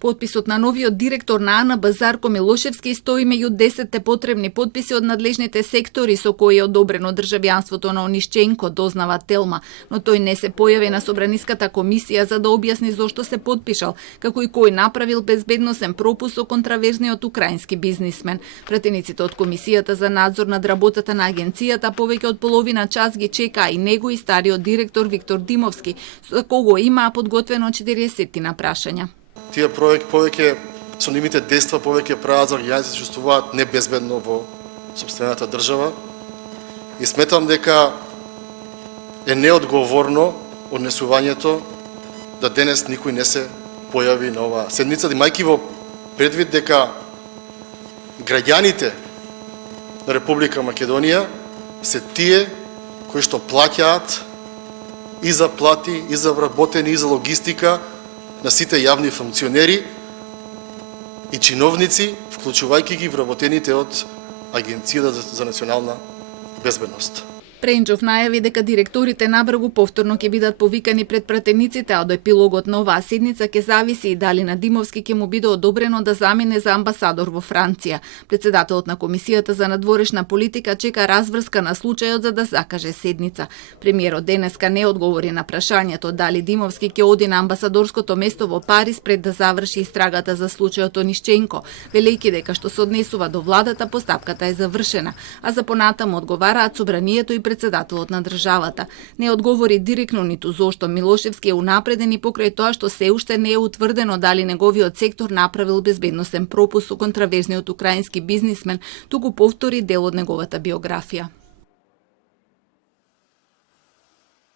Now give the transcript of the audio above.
Потписот на новиот директор на АНБ Зарко Милошевски стои меѓу 10 потребни потписи од надлежните сектори со кои е одобрено државјанството на Онишченко, дознава Телма, но тој не се појави на Собраниската комисија за да објасни зошто се потпишал, како и кој направил безбедносен пропуст со контраверзниот украински бизнисмен. Пратениците од Комисијата за надзор над работата на агенцијата повеќе од половина час ги чекаа и него и стариот директор Виктор Димовски, за кого имаа подготвено 40 прашања. Тие повеќе со нивните дејства повеќе прават за граѓаните се чувствуваат небезбедно во сопствената држава и сметам дека е неодговорно однесувањето да денес никој не се појави на оваа седница, имајќи во предвид дека граѓаните на Република Македонија се тие кои што плаќаат и за плати, и за вработени, и за логистика на сите јавни функционери и чиновници, вклучувајќи ги вработените од Агенцијата за национална безбедност. Пренџов најави дека директорите набргу повторно ќе бидат повикани пред пратениците, а од епилогот на оваа седница ќе зависи и дали на Димовски ќе му биде одобрено да замине за амбасадор во Франција. Председателот на Комисијата за надворешна политика чека разврска на случајот за да закаже седница. Премиерот денеска не одговори на прашањето дали Димовски ќе оди на амбасадорското место во Париз пред да заврши истрагата за случајот Онишченко, велејќи дека што се однесува до владата постапката е завршена, а за понатаму одговараат Собранието и председателот на државата. Не одговори директно ниту зошто Милошевски е унапреден и покрај тоа што се уште не е утврдено дали неговиот сектор направил безбедносен пропуст со контраверзниот украински бизнисмен, туку повтори дел од неговата биографија.